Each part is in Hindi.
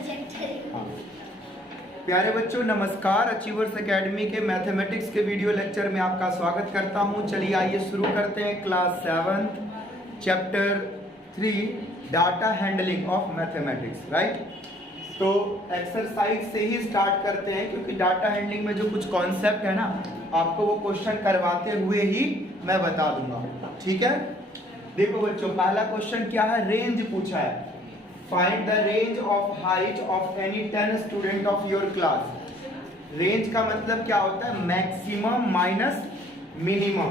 हाँ। प्यारे बच्चों नमस्कार, अचीवर्स एकेडमी के मैथमेटिक्स के वीडियो लेक्चर में आपका स्वागत करता हूं। चलिए आइए शुरू करते हैं class 7 chapter 3 data handling of mathematics. Right, तो एक्सरसाइज से ही स्टार्ट करते हैं क्योंकि डाटा हैंडलिंग में जो कुछ कॉन्सेप्ट है ना, आपको वो क्वेश्चन करवाते हुए ही मैं बता दूंगा। ठीक है, देखो बच्चों, पहला क्वेश्चन क्या है, रेंज पूछा है। Find the range of height of any 10 student of your class. Range का मतलब क्या होता है, मैक्सिमम माइनस मिनिमम।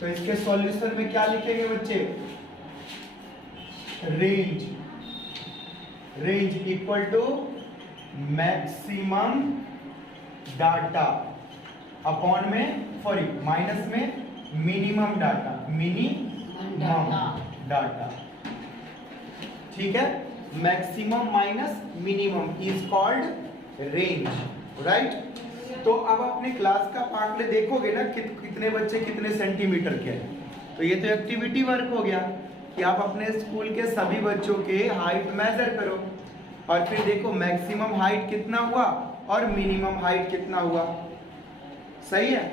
तो इसके सॉल्यूशन में क्या लिखेंगे बच्चे, range equal to maximum data upon में माइनस में मिनिमम डाटा। ठीक है, maximum minus minimum is called range. Right, तो अब अपने क्लास का पार्ट में देखोगे ना कितने बच्चे कितने सेंटीमीटर के हैं। तो ये तो एक्टिविटी वर्क हो गया कि आप अपने स्कूल के सभी बच्चों के हाइट मेजर करो और फिर देखो मैक्सिमम हाइट कितना हुआ और मिनिमम हाइट कितना हुआ। सही है,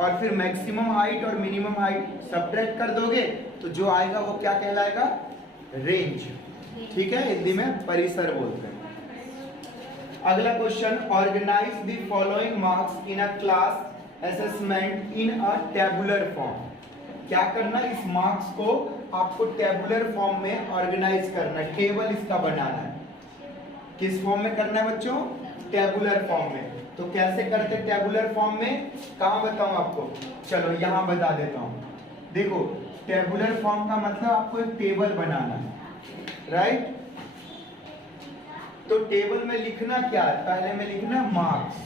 और फिर मैक्सिमम हाइट और मिनिमम हाइट सब्ट्रैक्ट कर दोगे तो जो आएगा वो क्या कहलाएगा, रेंज। ठीक है, हिंदी में परिसर बोलते हैं। अगला question, organise the following marks in a class assessment in a tabular form. क्या करना, इस मार्क्स को आपको टेबुलर फॉर्म में ऑर्गेनाइज करना है, टेबल इसका बनाना है। किस फॉर्म में करना है बच्चों, टेबुलर फॉर्म में। तो कैसे करते टेबुलर फॉर्म में, कहां बताऊं आपको, चलो यहां बता देता हूं। देखो, टेबुलर फॉर्म का मतलब आपको एक टेबल बनाना है। राइट, तो टेबल में लिखना क्या है, पहले में लिखना है मार्क्स।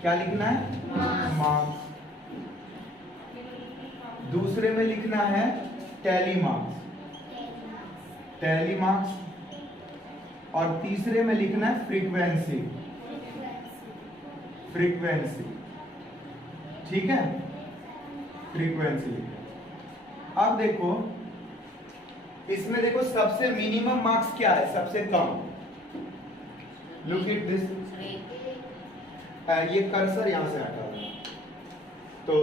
क्या लिखना है, मार्क्स। दूसरे में लिखना है टैली मार्क्स। और तीसरे में लिखना है फ्रीक्वेंसी। ठीक है, फ्रीक्वेंसी। अब देखो इसमें, देखो सबसे मिनिमम मार्क्स क्या है, सबसे कम। लुक एट दिस, ये कर्सर यहां से हटा दो। तो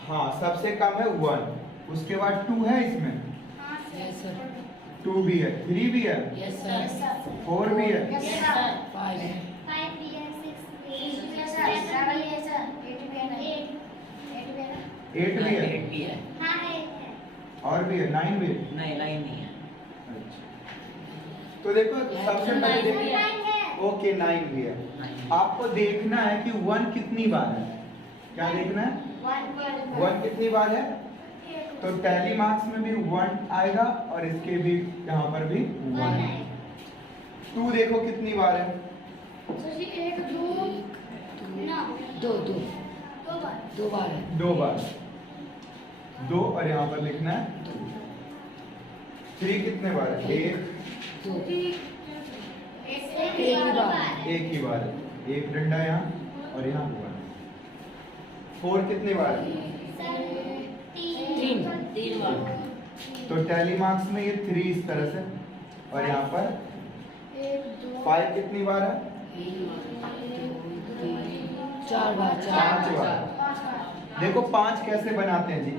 हाँ, सबसे कम है 1, उसके बाद 2 है इसमें, 2 भी है, 3 भी है, 4 भी है, 8 भी है, और भी है, 9 भी है। नहीं, लाइन नहीं है। अच्छा, तो देखो सबसे पहले देखो, ओके 9 भी है। आपको देखना है कि 1 कितनी बार है। क्या देखना है, 1 कितनी बार है। तो टैली मार्क्स में भी 1 आएगा और इसके भी यहाँ पर भी 1। 2 देखो कितनी बार है, 2 बार है। 2 बार, 2 और यहाँ पर लिखना है 3 कितने बार है, 1 ही बार है, 1 डंडा यहाँ और यहाँ 1। 4 कितनी बार है, 3 बार। तो टैली मार्क्स में ये 3 इस तरह से, और यहाँ पर 5 कितनी बार है, 4 बार। 5 बार। देखो 5 कैसे बनाते हैं जी,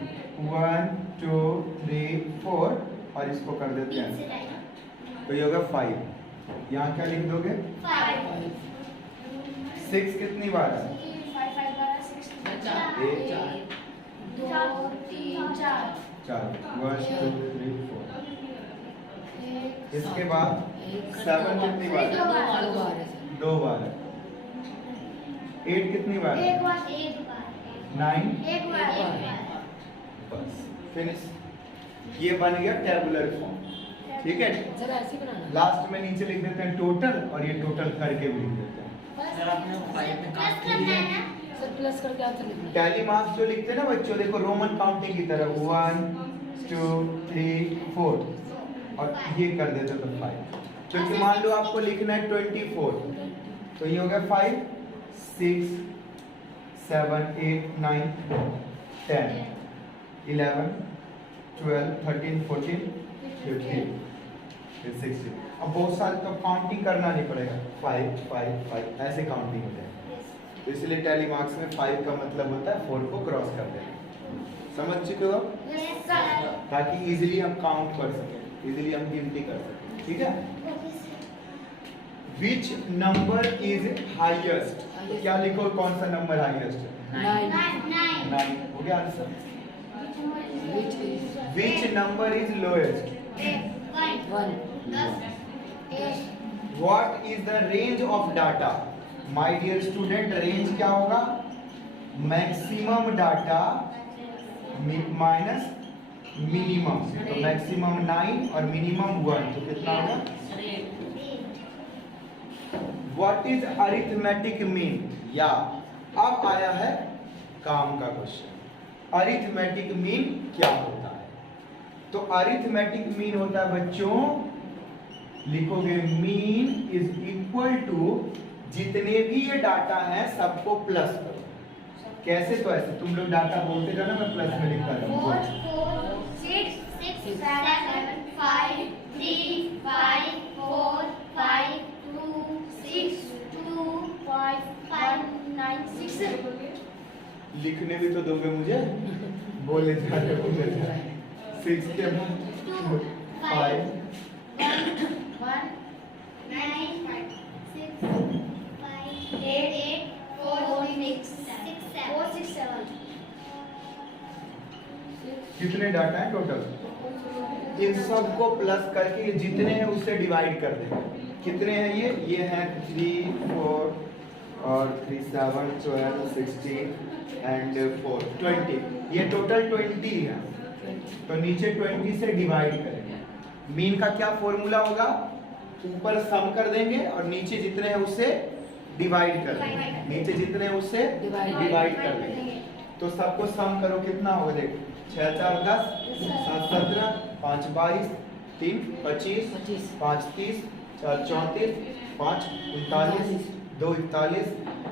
1 2 3 4 और इसको कर देते हैं, तो ये होगा 5। यहाँ क्या लिख दोगे, 6 कितनी बार है, 4 1 2 3 4। इसके बाद 7 कितनी बार है, 2 बार है। 8 कितनी बार है, 9, बस फिनिश। ये बन गया टेबुलर फॉर्म। ठीक है, सर ऐसे बनाना, लास्ट में नीचे लिख देते हैं टोटल, और ये टोटल करके भी लिख देते हैं। सर आपने 5 में काट दिया है, सर प्लस करके आंसर लिखना। टैली मार्क्स जो लिखते हैं ना बच्चों, देखो रोमन काउंटिंग की तरह 1 2 3 4 और ये कर देते तो 5। क्योंकि मान लो आपको लिखना है 24, तो ये हो गया 5 6 7 8 9 10 11 12 13 14 15 16। अब बहुत सारे तो काउंटिंग करना नहीं पड़ेगा, 5 5 5 ऐसे काउंटिंग हो जाए। तो इसलिए टैली मार्क्स में 5 का मतलब होता है 4 को क्रॉस कर देना। समझ चुके हो आप? Yes sir. ताकि इजीली हम काउंट कर सकें, इजीली हम गिनती कर सकें, ठीक है। Which number is highest? तो क्या लिखो, कौन सा नंबर हाईएस्ट है? 9 9 हो गया answer. Which number is lowest? 1 What is the range of data? My dear student, range क्या होगा? Maximum data minus minimum. तो मैक्सिमम 9 और मिनिमम 1, तो कितना होगा? What is arithmetic mean? या अब आया है काम का क्वेश्चन, अरिथमेटिक मीन क्या होता है? तो अरिथमेटिक मीन होता है बच्चों, लिखोगे मीन इज इक्वल टू जितने भी ये डाटा है सबको प्लस करो। कैसे? तो ऐसे तुम लोग डाटा बोलते जाना, मैं प्लस में लिखता रहूं। 4 6 6 7 5 3 5 4 5 2 6 2 5 5 9 6 लिखने भी तो दोगे मुझे, बोले जा रहे बोले जा रहे। 6 के बाद 2 5 1 9 6 5 8 4 6 7 कितने डाटा है टोटल? इन सब को प्लस करके ये जितने हैं उससे डिवाइड कर देंगे। कितने हैं ये हैं 3 4 और 3 7 12 16 एंड 4 20। ये टोटल 20 है, तो नीचे 20 से डिवाइड करेंगे। मीन का क्या फॉर्मूला होगा? ऊपर सम कर देंगे और नीचे जितने हैं उससे डिवाइड कर देंगे। नीचे जितने हैं उससे डिवाइड कर देंगे। तो सबको सम करो, कितना होगा? देख 6 4 10 7 17 5 22 3 25 5 30 4 34 5 39 2 41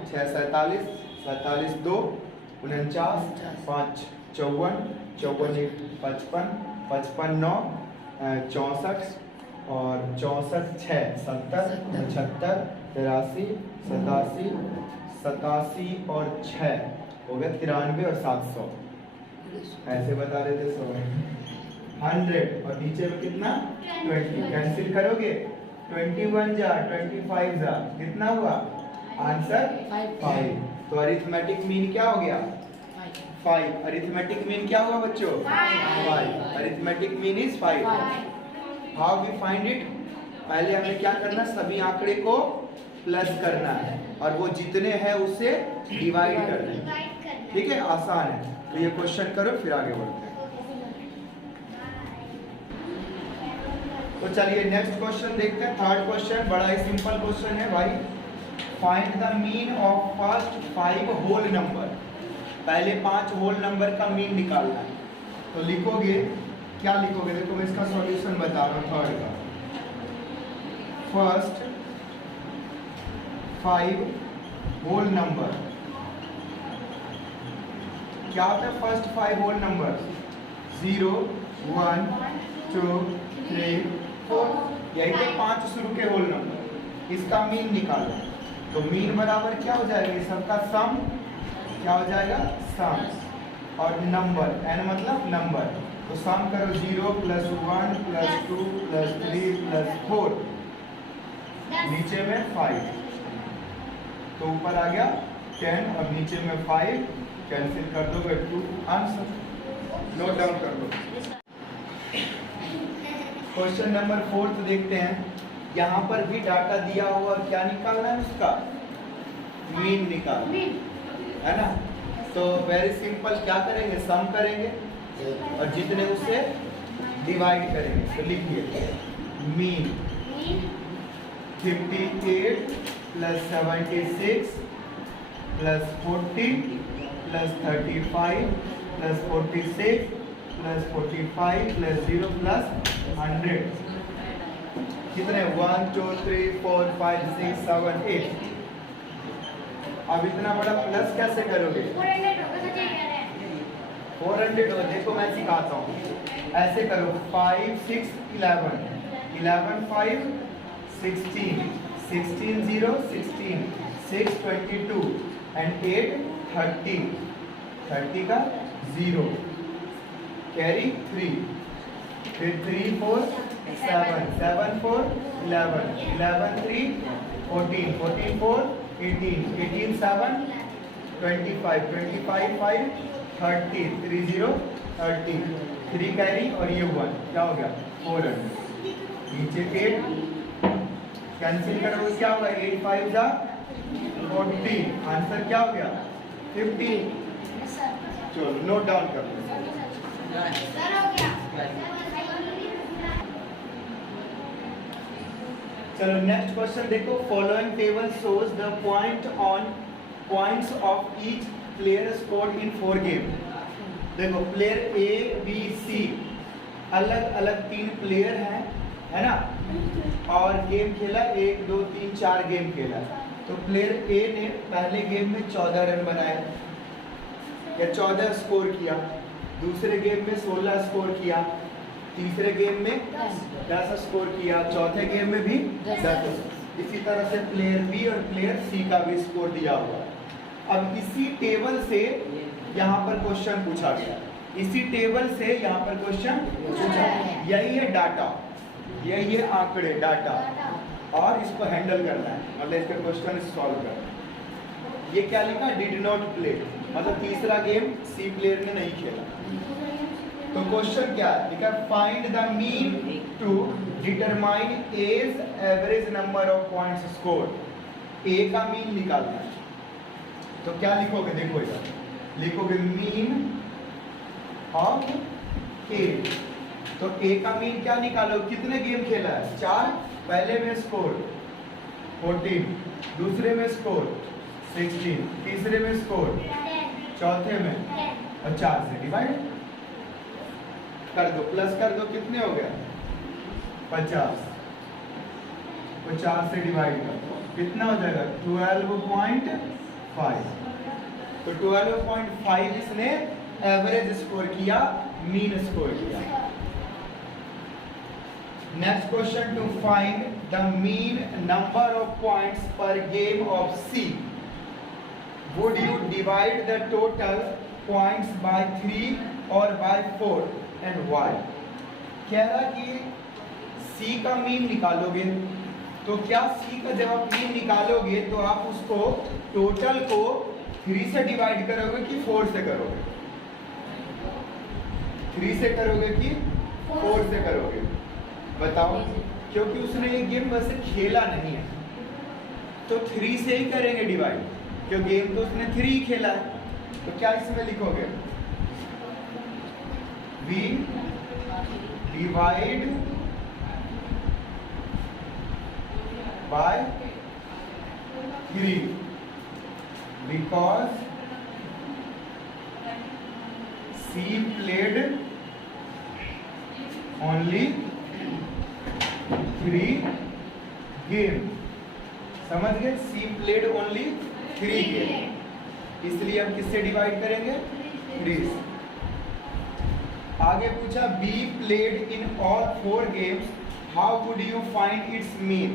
6 47 47 2 49 5 54 54 1 55 55 9 64 और 64 6 70 75 83 87 87 और 6 हो गया 93 और 700। ऐसे बता रहे थे 100 और नीचे में कितना 20 कैंसिल करोगे 21 जा 25 जा कितना हुआ आंसर 5। तो अरिथमेटिक मीन क्या हो गया 5। अरिथमेटिक मीन क्या हुआ बच्चों 5। Arithmetic mean is 5। How we find it? पहले हमें क्या करना, सभी आंकड़े को प्लस करना है और वो जितने हैं उससे डिवाइड करना है। ठीक है, आसान है। तो ये क्वेश्चन करो फिर आगे बढ़ते हैं। तो चलिए नेक्स्ट क्वेश्चन देखते हैं। थर्ड क्वेश्चन बड़ा ही सिंपल क्वेश्चन है भाई। Find the mean of first 5 whole number. पहले 5 होल नंबर का मीन निकालना है। तो लिखोगे, क्या लिखोगे? देखो मैं इसका सॉल्यूशन बता रहा हूँ। थर्ड का फर्स्ट 5 होल नंबर क्या होता है? फर्स्ट 5 होल नंबर 0 1 2 3 4, यही तो 5 शुरू के होल नंबर। इसका मीन निकालो। तो मीन बराबर क्या हो जाएगा? ये सबका सम क्या हो जाएगा? सम और नंबर, n मतलब नंबर। तो सम करो 0 + 1 + 2 + 3 + 4, नीचे में 5, तो ऊपर आ गया 10 और नीचे में 5, कैंसिल कर दोगे 2, आंसर। नोट डाउन कर दो। क्वेश्चन नंबर 4 देखते हैं। यहाँ पर भी डाटा दिया हुआ, क्या निकालना है? उसका मीन निकालना है ना। तो वेरी सिंपल, क्या करेंगे? सम करेंगे और जितने उससे डिवाइड करेंगे। तो लिखिए मीन 58 + 76 + 40 + 35 + 46 + 45 + 0 + 100 कितने? 1 2 3 4 5 6 7 8। अब इतना बड़ा प्लस कैसे करोगे? 400 हो। देखो मैं सिखाता हूँ। ऐसे करो 5 6 11 11 5 16, 16 0 16, 6 22 and 8 30, 30 का 0, कैरी 3, फिर 3 4 7, 7 4 11, 11 3 14, 14 4 18, 18 7 25, 25 5 30, 3 0 30, 3 कैरी और ये 1 क्या हो गया 400, नीचे 8 कैंसिल करोगे क्या होगा 8 5 जा 40, आंसर क्या हो गया 50। चलो नोट डाउन कर लो। सर हो गया। चलो नेक्स्ट क्वेश्चन देखो, following table shows the points of each player scored in 4 game. देखो प्लेयर ए बी सी अलग अलग 3 प्लेयर हैं, है ना, और गेम खेला 1 2 3 4 गेम खेला। तो प्लेयर ए ने पहले गेम में 14 रन बनाए या 14 स्कोर किया, दूसरे गेम में 16 स्कोर किया, तीसरे गेम में 10 स्कोर किया, चौथे गेम में भी 10। इसी तरह से प्लेयर बी और प्लेयर सी का भी स्कोर दिया हुआ। अब इसी टेबल से यहाँ पर क्वेश्चन पूछा गया, इसी टेबल से यहाँ पर क्वेश्चन पूछा, यही है डाटा, यही है आंकड़े डाटा, और इसको हैंडल करना है, मतलब इसका क्वेश्चन सॉल्व करना है। ये क्या लिखा, डिड नॉट प्ले, मतलब तीसरा गेम सी प्लेयर ने नहीं खेला। तो क्वेश्चन क्या है, लिखा find the mean to determine as average number of points score. A का मीन निकालना है, तो क्या लिखोगे, देखो इधर लिखोगे मीन ऑफ ए। तो ए का मीन क्या निकालो, कितने गेम खेला है 4, पहले में स्कोर 14, दूसरे में स्कोर 16, तीसरे में स्कोर, चौथे में, और 4 से डिवाइड कर दो, प्लस कर दो, कितने हो गया 50, 50 से डिवाइड कर दो, कितना हो जाएगा 12.5। तो 12.5 इसने एवरेज स्कोर किया, मीन स्कोर किया। Next question, to find the mean number of points per game of C, would you divide the total points by 3 और बाय 4 एंड वाई। कह रहा कि सी का मीन निकालोगे, तो क्या सी का जब आप मीन निकालोगे तो आप उसको टोटल को 3 से डिवाइड करोगे कि 4 से करोगे, 3 से करोगे कि 4 से करोगे, बताओ। क्योंकि उसने ये गेम वैसे खेला नहीं है, तो 3 से ही करेंगे डिवाइड, क्योंकि गेम तो उसने 3 ही खेला है। तो क्या इसमें लिखोगे, we divide by 3 because C played only 3 game। समझ गए, C played only 3 game, इसलिए हम किससे डिवाइड करेंगे 3 से। आगे पूछा B played in all 4 games, how would you find its mean.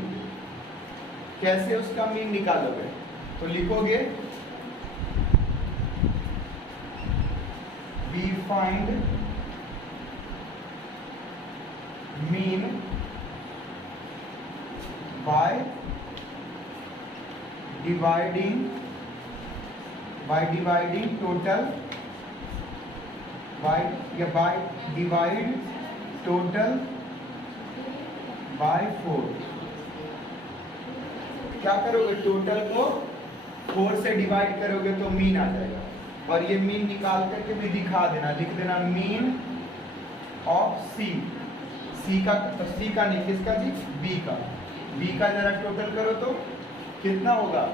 कैसे उसका मीन निकालोगे, तो लिखोगे B find mean by dividing total by divide total by 4। क्या करोगे, टोटल को 4 से डिवाइड करोगे तो मीन आ जाएगा, और ये मीन निकाल करके भी दिखा देना, लिख देना मीन ऑफ सी। सी का, तो सी का नहीं, किसका जी, बी का। बी का जरा टोटल करो तो कितना होगा,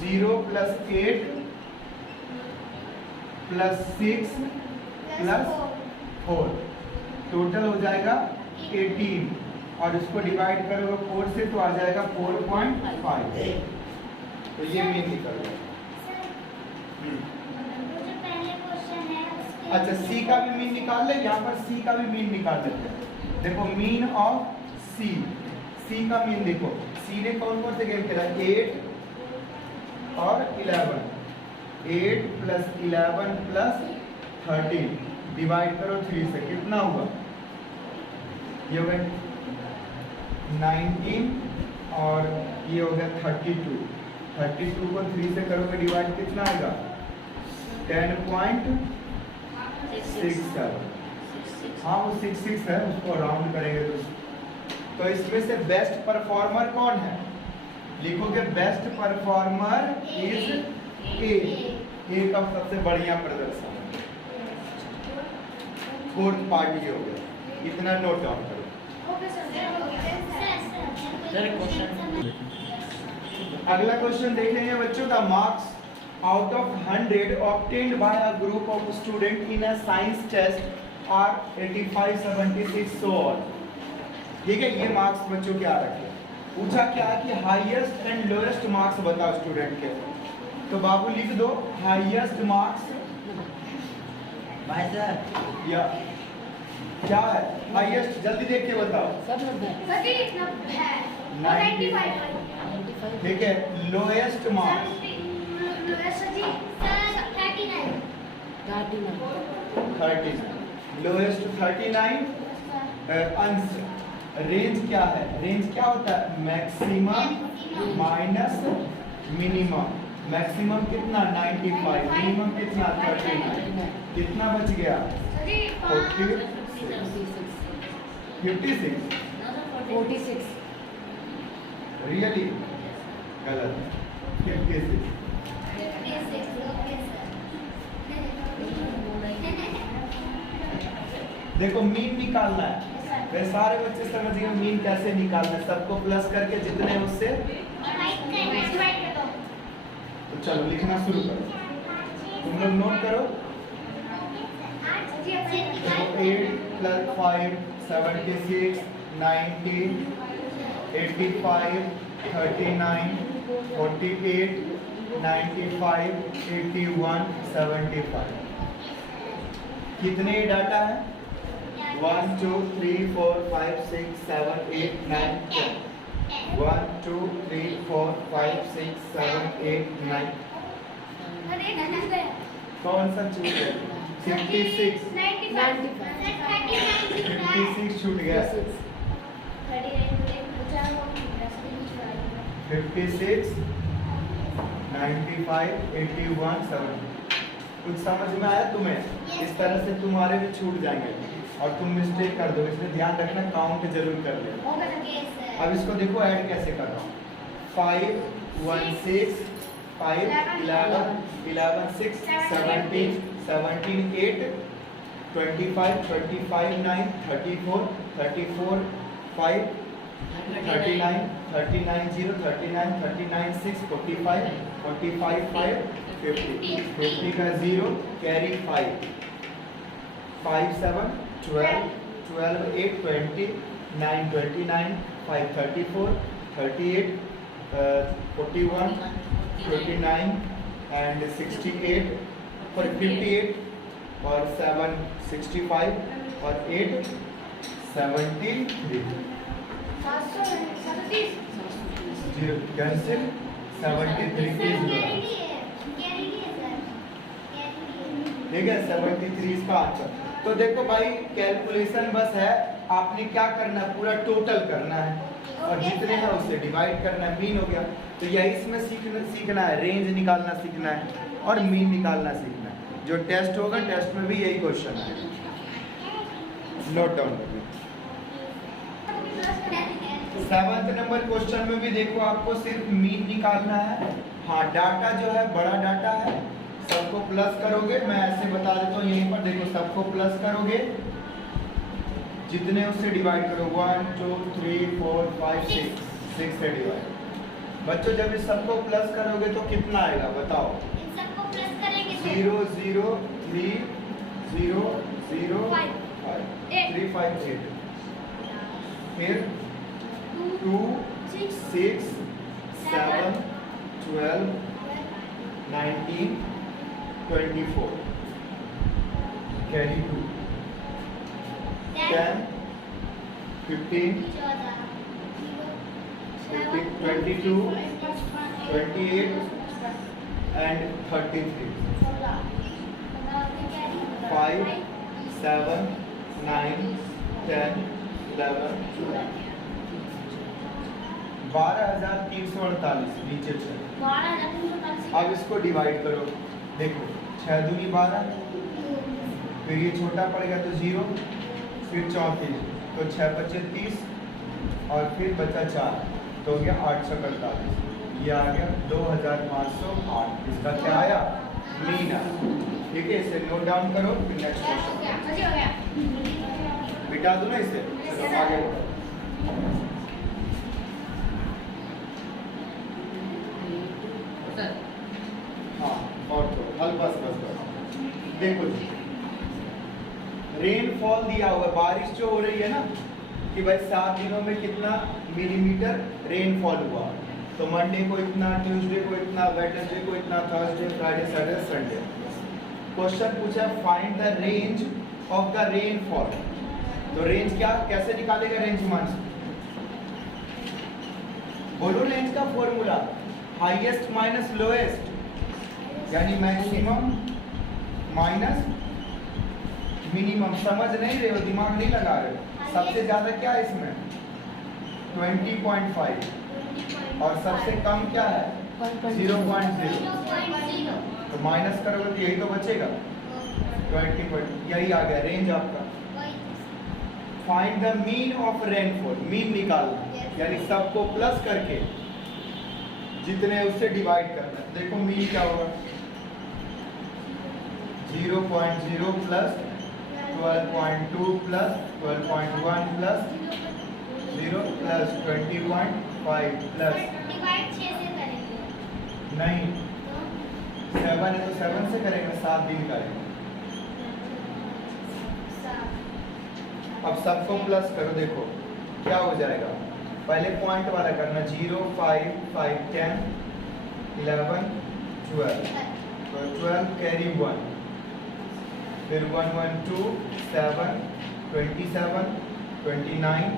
0 + 8 + 6 + 4, टोटल हो जाएगा 18, और इसको डिवाइड करोगे 4 से तो आ जाएगा 4.5। तो ये मीन निकल गया। अच्छा सी का भी मीन निकाल ले, यहाँ पर सी का भी मीन निकाल लेते हैं। देखो मीन ऑफ सी, सी का मीन देखो, सी ने कौन कौन से गेम खेला, 8 और 11, 8 प्लस 11 प्लस 13 डिवाइड करो 3 से, कितना हुआ, ये हो गया 19 और ये हो गया 32, 32 को 3 से करोगे डिवाइड, कितना आएगा 10.67। हाँ वो 66 है, उसको राउंड करेंगे तो इसमें से बेस्ट परफॉर्मर कौन है, लिखोगे बेस्ट परफॉर्मर इज ए का सबसे बढ़िया प्रदर्शन, फोर्थ पार्टी हो गया, इतना नोट डाउन करो। अगला क्वेश्चन देख लेंगे बच्चों, the marks out of 100 obtained by a group of student in a science test are 85, 76 so on। ठीक है, ये मार्क्स बच्चों क्या रखे, पूछा क्या कि हाईएस्ट एंड लोएस्ट मार्क्स बताओ स्टूडेंट के, तो बाबू लिख दो हाईएस्ट मार्क्स भाई सर या क्या है हाईएस्ट, जल्दी देख के बताओ। सब लोग हैं। 95, ठीक है, लोएस्ट मार्क्स 39, लोएस्ट 39, अंश रेंज क्या है, रेंज क्या होता है, मैक्सिमम माइनस मिनिमम, मैक्सिमम कितना 95, मिनिमम कितना 39, कितना बच गया 56, रियली गलत, 56। देखो मीन निकालना है, वे सारे बच्चे समझ गए मीन कैसे निकालना है, सबको प्लस करके जितने उससे, तो चलो लिखना शुरू करो, तुम लोग नोट करो। 8 प्लस 5 76 90 85 39 48 95 81 75, कितने डाटा है 1 2 3 4 5 6 7 8 9 10, 1 2 3 4 5 6 7 8 9, कौन सा छूट गया 56, 56 छूट गया 56 95 81 70, कुछ समझ में आया तुम्हें? इस तरह से तुम्हारे भी छूट जाएंगे और तुम मिस्टेक कर दो, इसलिए ध्यान रखना काउंट जरूर कर लेना। अब इसको देखो ऐड कैसे कर रहा हूँ, 5 1 6 5 11 11 6 17 17 8 25 25 9 34 34 5 39 39 0 39 39 6 45 45 5 50 50 का 0 कैरी 5 5 7 12 12 8 20 9 29 5 34 38 41 29 and 68 for 58 और 7 65 और 8 73 0 कैंसिल 73 ठीक है 73 इसका आंसर। तो देखो भाई कैलकुलेशन बस है, आपने क्या करना है पूरा टोटल करना है और जितने हैं उससे डिवाइड करना है, मीन हो गया। तो यही इसमें सीखना है, रेंज निकालना सीखना है और मीन निकालना सीखना है। जो टेस्ट होगा टेस्ट में भी यही क्वेश्चन है, नोट डाउन करिए। 7th नंबर क्वेश्चन में भी देखो आपको सिर्फ मीन निकालना है। हाँ डाटा जो है बड़ा डाटा है, सबको प्लस करोगे, मैं ऐसे बता देता हूँ यहीं पर देखो, सबको प्लस करोगे जितने उससे डिवाइड करो 1 2 3 4 5 6 से डिवाइड। बच्चों जब इस सबको प्लस करोगे तो कितना आएगा बताओ? 0 0 3 0 0 5 3 5 8, फिर 2 6 7 12 19 24 कैरी 2 10 15 22, 28 and 33. 5, 7, 9, 10, 11, 12. 12,348 नीचे 6। अब इसको डिवाइड करो, देखो 6 दूनी 12, फिर ये छोटा पड़ गया तो 0, फिर 34, तो 6 बचे 30 और फिर बचा 4, तो हो गया 848। ये आ गया 2508। इसका क्या आया? मीन आया। ठीक है, इसे नोट डाउन करो, फिर नेक्स्ट क्वेश्चन बिटा दो ना इसे। चलो आगे बढ़ो। हाँ और तो हल बस देखो जी, रेनफॉल दिया हुआ है, बारिश जो हो रही है ना कि भाई 7 दिनों में कितना मिलीमीटर रेनफॉल हुआ, तो मंडे को इतना, ट्यूसडे को इतना, वेडनेसडे को इतना, Thursday, Friday, Saturday, Sunday. Question पूछा find the range of the rainfall. तो रेंज क्या, कैसे निकालेगा रेंज मान? बोलो रेंज का फॉर्मूला, हाईएस्ट माइनस लोएस्ट, यानी मैक्सिमम माइनस मिनिमम। समझ नहीं रहे हो, दिमाग नहीं लगा रहे हो। सबसे ज्यादा क्या है इसमें? 20.5 और सबसे कम क्या है? 0.0। तो माइनस करोगे तो यही तो बचेगा 20. यही आ गया रेंज आपका। Find the mean of rainfall, mean निकालना, यानी सबको प्लस करके जितने उससे डिवाइड करना है। देखो मीन क्या होगा? 0.0 plus 12.2 plus 12.1 plus 0 plus 20.5 plus नहीं 7 है तो 7 से करेंगे, 7 दिन करेंगे। अब सबको प्लस करो, देखो क्या हो जाएगा। पहले पॉइंट वाला करना, 0, 5, 5, 10, 11, 12, तो 12 कैरी 1, फिर 1, 1, 2, 7, 27, 29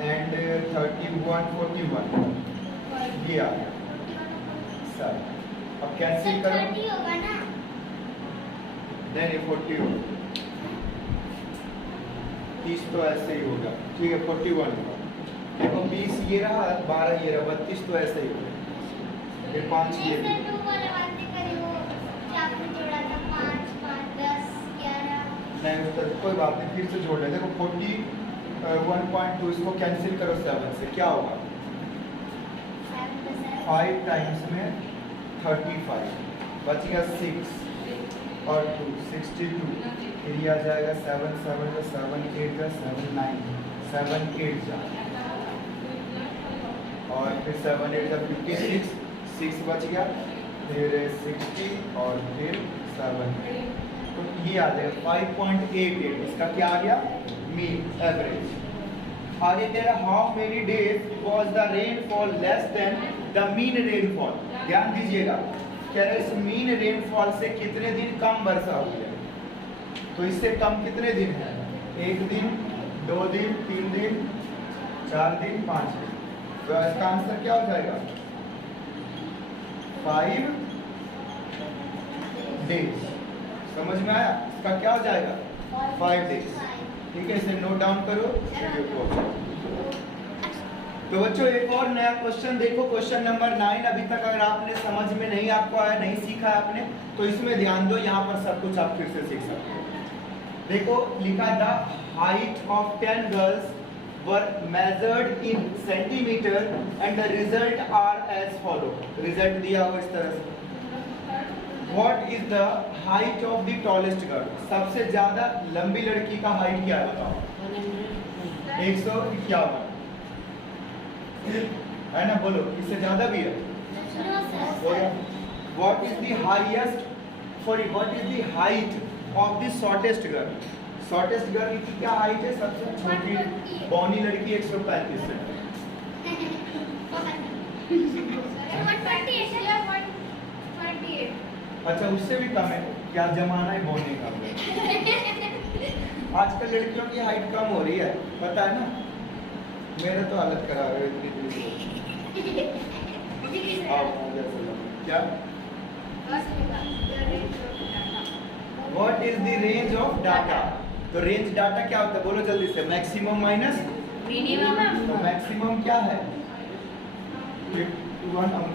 एंड 31, 41। ये आ गया सर। अब कैंसिल करो, नहीं 40 होगा, 30 तो ऐसे ही होगा। ठीक है 41 होगा। देखो 20 ये रहा, 12 ये रहा, 32 तो ऐसे ही होगा। फिर 5 ये भी। नहीं तो कोई बात नहीं, फिर से जोड़ ले। देखो 41.2 इसको कैंसिल करो 7 से, क्या होगा? 5 टाइम्स में 35 बच गया 6 और 2 62। फिर ये आ जाएगा 7 7 का 7 8 का 7 9 7 8 जा, और फिर 7 8 का 56 6 बच गया, फिर 60 और फिर 7, तो ये आ जाएगा 5.88। इसका क्या आ गया? Mean average. आगे कह रहा how many days was the rainfall less than the mean rainfall. ध्यान दीजिएगा, कह रहे इस मीन रेनफॉल से कितने दिन कम वर्षा हुई है। तो इससे कम कितने दिन है? 1 दिन, 2 दिन, 3 दिन, 4 दिन, 5 दिन। तो इसका आंसर क्या हो जाएगा? 5 डेज। समझ में आया? इसका क्या हो जाएगा? 5 डेज। ठीक है, इसे नोट डाउन करो। तो बच्चों एक और नया क्वेश्चन देखो, क्वेश्चन नंबर 9। अभी तक अगर आपने समझ में नहीं आपको आया, नहीं सीखा आपने, तो इसमें ध्यान दो, यहाँ पर सब कुछ आप फिर से सीख सकते हो। देखो लिखा the height of 10 girls were measured in centimetre and the result are as follow. Result दिया हुआ इस तरह से। What is the height of the tallest girl? सबसे ज्यादा लंबी लड़की का हाइट क्या है बताओ? 151 है ना, बोलो इससे ज्यादा भी है? What is the highest, sorry what is the height of the shortest girl? Shortest girl की क्या हाइट है? सबसे छोटी बौनी लड़की 135 है। अच्छा उससे भी कम है? क्या जमाना है बोलने का। आजकल लड़कियों की हाइट कम हो रही है, पता है ना? मेरा तो हालत खराब है इतनी दूर। क्या what is the range of data? तो रेंज डाटा क्या होता है बोलो जल्दी से, मैक्सिमम माइनस मिनिमम। तो मैक्सिमम क्या है,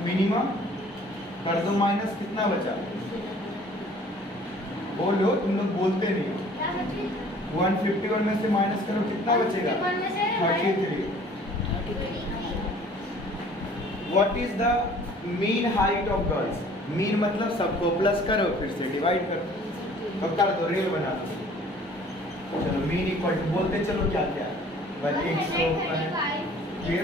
मिनिमम कर दो माइनस, कितना बचा? बोलो, तुम लोग बोलते नहीं। 151 में से माइनस करो, कितना बचेगा? 33। What is the mean height of girls? Mean मतलब सबको प्लस करो, फिर से डिवाइड करो, तो कर दो, रेल बना दो। चलो मीन इक्वल टू बोलते चलो क्या क्या है, 135, फिर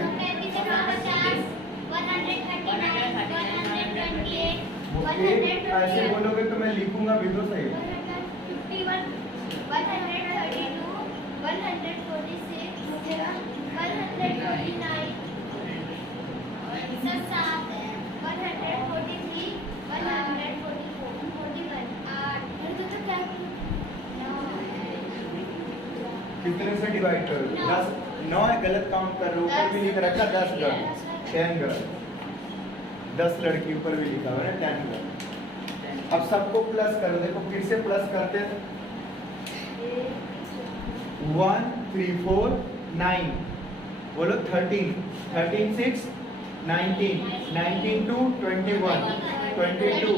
138, ऐसे बोलोगे तो मैं लिखूंगा भी तो सही। 151, 132, 146, 149, 143, 144, 41, कितने से डिवाइड करो? 10, 9 है, गलत काउंट कर रहे हो, ऊपर भी लिख रखा 10 गर्ल, 10 गर्ल, 10 लड़की ऊपर भी लिखा हुआ है 10 गर्ल। अब सबको प्लस करो, देखो फिर से प्लस करते हैं। 1 3 4 9 बोलो 13, 13 6 19, 19 2 21, 22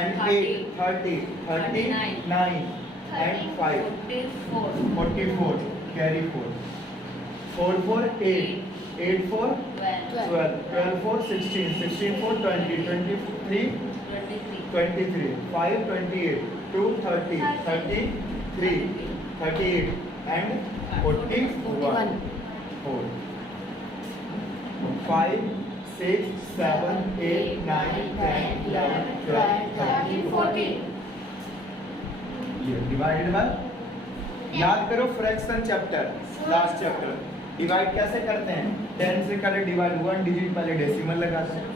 and 8 30, 39 and 5 44, carry 4, 4 4 8, 8 4 12, 12 4 16, 16 4 20, 23 23, 5 28, 2 30, 33, 38 and 41, 4, 5 6 7 8 9 10 11 12 13 14। ये डिवाइडेड बाय, याद करो fraction chapter, last chapter. Divide कैसे करते हैं? 10 से करें डिवाइड, 1 डिजिट पहले डेसिमल लगाते हैं।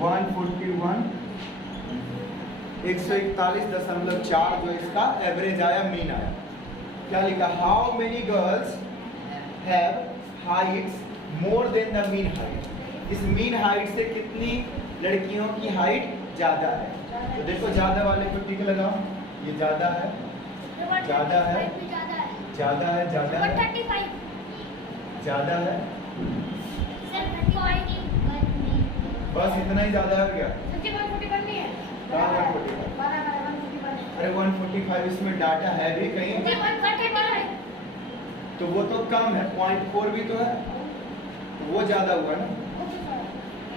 141 141.4 जो इसका एवरेज आया, मीन आया। क्या लिखा? How many girls have Heights more than the mean height? इस मीन हाइट से कितनी लड़कियों की हाइट ज्यादा है? तो देखो ज्यादा वाले को टिक लगाओ, ये ज्यादा है, ज्यादा है, ज्यादा है, ज्यादा है, ज्यादा है, बस इतना ही ज्यादा है क्या? कहाँ 145? अरे 145 इसमें डाटा है भी कहीं, तो वो तो कम है, 0.4 भी तो है, तो वो ज्यादा हुआ ना।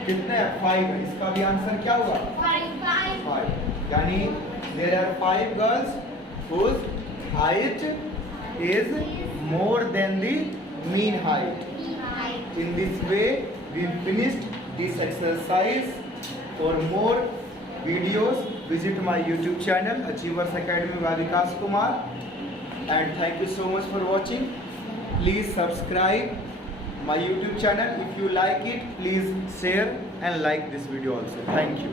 कितने है? 5 है, इसका भी आंसर क्या हुआ? 5। यानी there are 5 girls whose height is more than the mean height. In this way we finished this exercise. For more videos visit my YouTube channel Achievers Academy by Vikas Kumar, and thank you so much for watching. Please subscribe my YouTube channel. If you like it, please share and like this video also. Thank you.